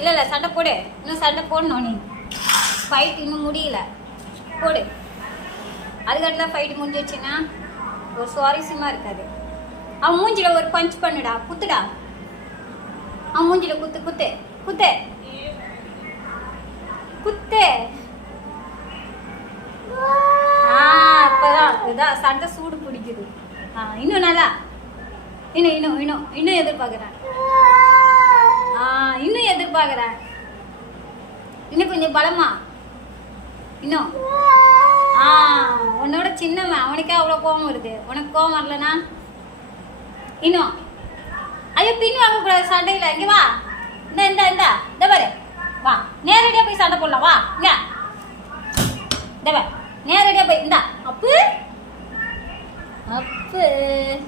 இல்லை இல்லை சண்டை போடு, இன்னும் சண்டை போடணும். நீ ஃபைட் இன்னும் முடியல, போடு. அதுக்கடுத்து ஃபைட் முடிஞ்சிடுச்சுன்னா ஒரு சுவாரஸ்யமாக இருக்காது. அவன் மூஞ்சில ஒரு பஞ்ச் பண்ணுடா, குத்துடா. அவன் மூஞ்சில குத்து குத்து குத்து குத்து. அப்பதான் இதான் சண்டை சூடு பிடிக்குது. இன்னும் நல்லா, இன்னும் இன்னும் இன்னும் இன்னும் எதிர்பார்க்குறேன். இன்னும் எதிர்பார்க்குறேன். இன்னும் கொஞ்சம் பலமா, இன்னும். உன்னோட சின்னவன், அவனுக்கே அவ்வளோ கோவம் வருது, உனக்கு கோவம் வரலனா இன்னும். ஐயோ பின் வாங்கக்கூடாது சண்டையில். இங்கே வா, இந்த பாரு, வா நேரடியாக போய் சண்டை போடலாம். வா இங்க, இந்த நேரடியாக போய் இந்தா. அப்பு அப்பு